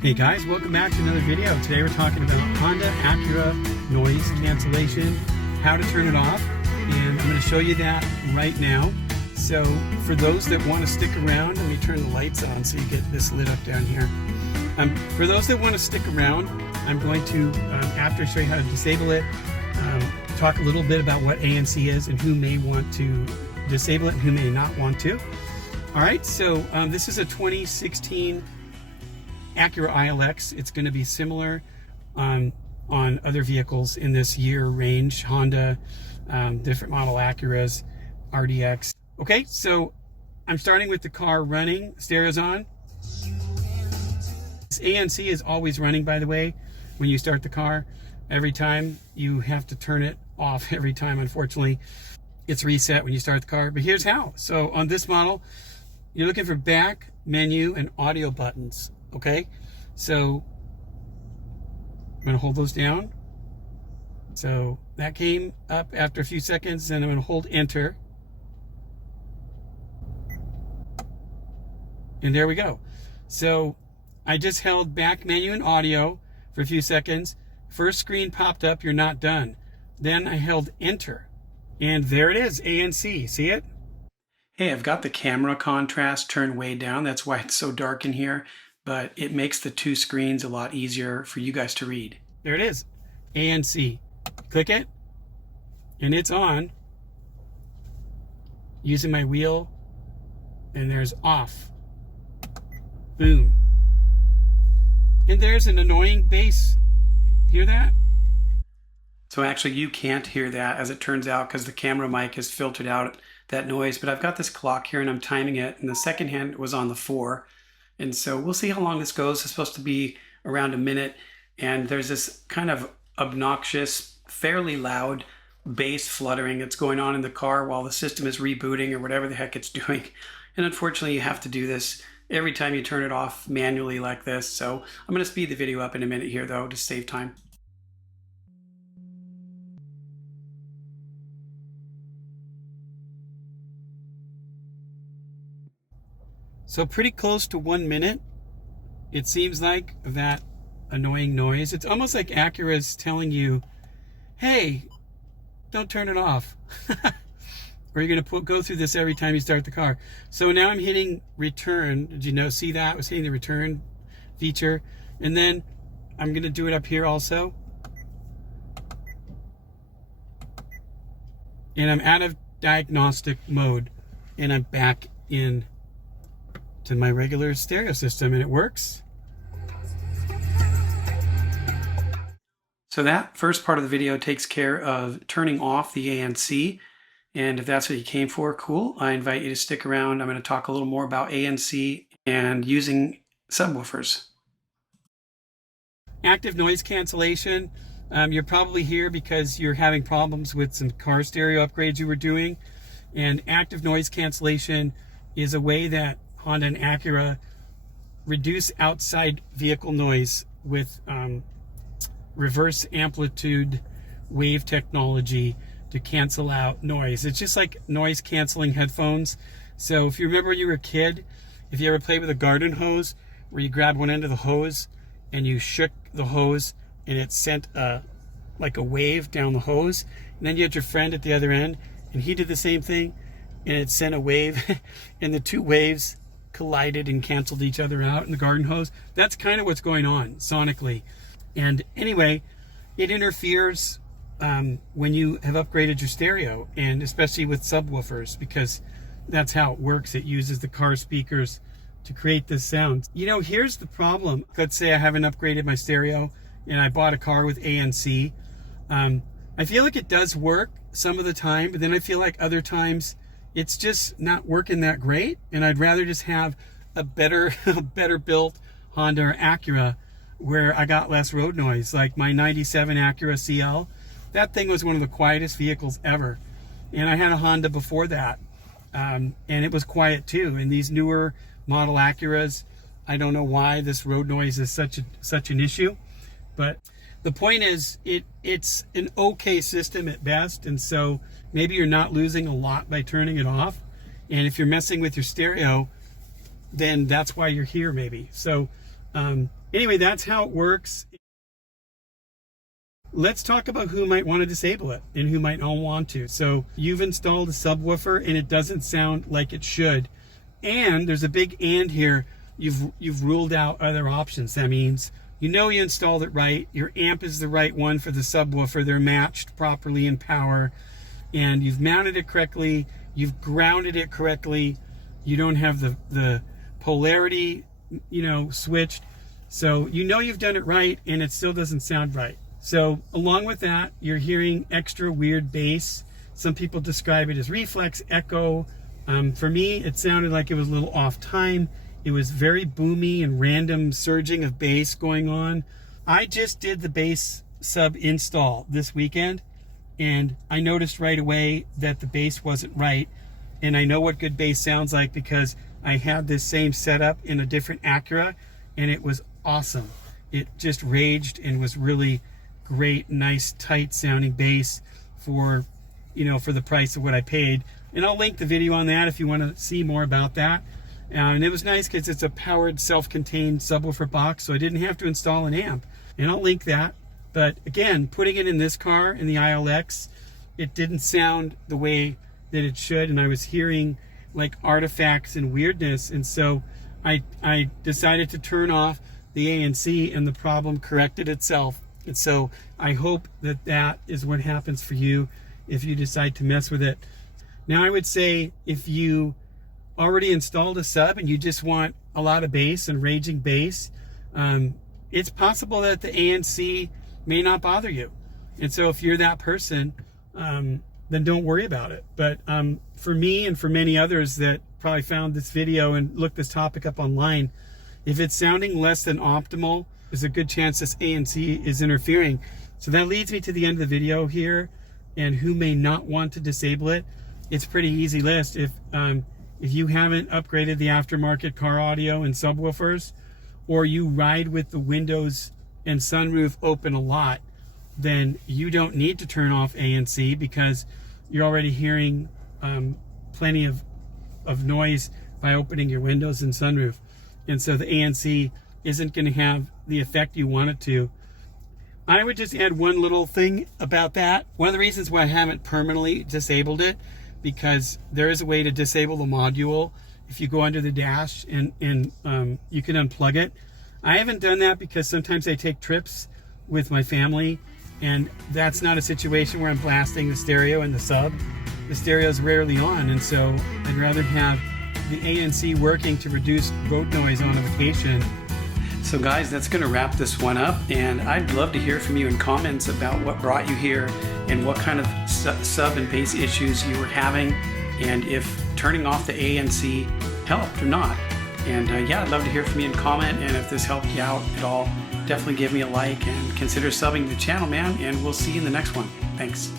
Hey guys, welcome back to another video. Today we're talking about Honda Acura noise cancellation, how to turn it off, and I'm going to show you that right now. So for those that want to stick around, let me turn the lights on so you get this lit up down here. For those that want to stick around, I'm going to, after I show you how to disable it, talk a little bit about what ANC is and who may want to disable it and who may not want to. Alright, so this is a 2016 Accord-ILX. It's going to be similar on other vehicles in this year range. Honda, different model Acuras, RDX. Okay, so I'm starting with the car running. Stereo's on. This ANC is always running, by the way, when you start the car. Every time you have to turn it off every time, unfortunately. It's reset when you start the car, but here's how. So on this model, you're looking for back, menu, and audio buttons. Okay, so I'm going to hold those down. So that came up after a few seconds, and I'm going to hold enter. And there we go. So I just held back, menu, and audio for a few seconds. First screen popped up, you're not done. Then I held enter. And there it is, ANC. See it? Hey, I've got the camera contrast turned way down. That's why it's so dark in here. But it makes the two screens a lot easier for you guys to read. There it is, ANC. Click it, and it's on. Using my wheel, and there's off. Boom. And there's an annoying bass. Hear that? So actually you can't hear that, as it turns out, because the camera mic has filtered out that noise. But I've got this clock here and I'm timing it, and the second hand was on the 4. And so we'll see how long this goes. It's supposed to be around a minute. And there's this kind of obnoxious, fairly loud bass fluttering that's going on in the car while the system is rebooting or whatever the heck it's doing. And unfortunately, you have to do this every time you turn it off manually like this. So I'm going to speed the video up in a minute here, though, to save time. So pretty close to 1 minute, it seems like, that annoying noise. It's almost like Acura's telling you, hey, don't turn it off. Or you're going to go through this every time you start the car. So now I'm hitting return. Did you see that? I was hitting the return feature. And then I'm going to do it up here also. And I'm out of diagnostic mode. And I'm back in to my regular stereo system, and it works. So that first part of the video takes care of turning off the ANC, and if that's what you came for, cool. I invite you to stick around. I'm going to talk a little more about ANC and using subwoofers. Active noise cancellation. You're probably here because you're having problems with some car stereo upgrades you were doing, and active noise cancellation is a way that Honda and Acura reduce outside vehicle noise with reverse amplitude wave technology to cancel out noise. It's just like noise canceling headphones. So if you remember when you were a kid, if you ever played with a garden hose where you grabbed one end of the hose and you shook the hose and it sent like a wave down the hose, and then you had your friend at the other end and he did the same thing and it sent a wave and the two waves collided and canceled each other out in the garden hose. That's kind of what's going on sonically. And anyway, it interferes when you have upgraded your stereo, and especially with subwoofers, because that's how it works. It uses the car speakers to create this sound. You know, here's the problem. Let's say I haven't upgraded my stereo and I bought a car with ANC. I feel like it does work some of the time, but then I feel like other times it's just not working that great, and I'd rather just have a better built Honda or Acura where I got less road noise. Like my 97 Acura CL, that thing was one of the quietest vehicles ever, and I had a Honda before that, and it was quiet too. And these newer model Acuras, I don't know why this road noise is such an issue, but the point is, it's an okay system at best, and so maybe you're not losing a lot by turning it off. And if you're messing with your stereo, then that's why you're here maybe. So Anyway, that's how it works. Let's talk about who might want to disable it and who might not want to. So you've installed a subwoofer and it doesn't sound like it should. And there's a big and here. You've ruled out other options. That means you know you installed it right. Your amp is the right one for the subwoofer. They're matched properly in power. And you've mounted it correctly. You've grounded it correctly. You don't have the polarity, switched. So you know you've done it right and it still doesn't sound right. So along with that, you're hearing extra weird bass. Some people describe it as reflex echo. For me, it sounded like it was a little off time. It was very boomy and random surging of bass going on. I just did the bass sub install this weekend, and I noticed right away that the bass wasn't right. And I know what good bass sounds like because I had this same setup in a different Acura, and it was awesome. It just raged and was really great, nice, tight sounding bass for the price of what I paid. And I'll link the video on that if you want to see more about that. And it was nice because it's a powered, self-contained subwoofer box, so I didn't have to install an amp. And I'll link that. But again, putting it in this car, in the ILX, it didn't sound the way that it should, and I was hearing like artifacts and weirdness. And so I decided to turn off the ANC, and the problem corrected itself. And so I hope that that is what happens for you if you decide to mess with it. Now, I would say if you already installed a sub and you just want a lot of bass and raging bass, it's possible that the ANC may not bother you. And so if you're that person, then don't worry about it. But for me and for many others that probably found this video and looked this topic up online, if it's sounding less than optimal, there's a good chance this ANC is interfering. So that leads me to the end of the video here, and who may not want to disable it. It's a pretty easy list. If you haven't upgraded the aftermarket car audio and subwoofers, or you ride with the windows and sunroof open a lot, then you don't need to turn off ANC because you're already hearing plenty of noise by opening your windows and sunroof. And so the ANC isn't going to have the effect you want it to. I would just add one little thing about that. One of the reasons why I haven't permanently disabled it, because there is a way to disable the module if you go under the dash and you can unplug it. I haven't done that because sometimes I take trips with my family, and that's not a situation where I'm blasting the stereo and the sub. The stereo is rarely on, and so I'd rather have the ANC working to reduce road noise on a vacation. So guys, that's going to wrap this one up, and I'd love to hear from you in comments about what brought you here and what kind of sub and bass issues you were having, and if turning off the ANC helped or not. And yeah, I'd love to hear from you in comment, and if this helped you out at all, definitely give me a like and consider subbing the channel, man, and we'll see you in the next one. Thanks.